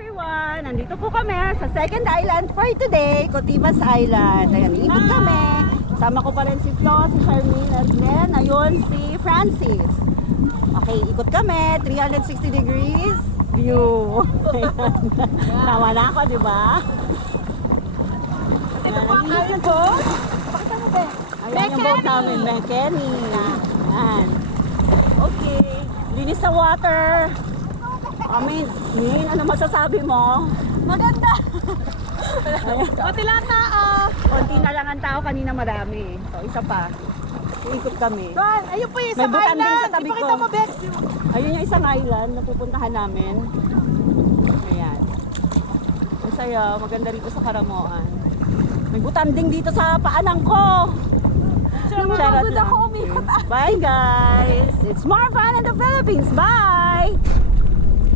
everyone! Nandito po kami sa second island for today, Cotibas Island. Ayan, iikot kami. Sama ko pa rin si Flo, si Charmaine, at then, ayun, si Francis. Okay, ikot kami. 360 degrees view. Ayan. Tawa na ako, di ba? Ayan, ang inis ko. Pakita mo ba? Ayan yung boat namin, Mekeni. Ayan. Okay. Linis sa water. Min, ano masasabi mo? Maganda! Pati lang tao. Konti na lang ang tao, kanina marami. So, isa pa. Iikot kami. Doon, ayun po yung May isang butanding island. sa tabi ko. Ipakita mo, Bex. Ayun yung isang island na pupuntahan namin. Ayan. Ang saya, maganda rito sa Karamoan. May butanding dito sa paanan ko. Charot ako, umikot. Bye guys! It's more fun in the Philippines. Bye!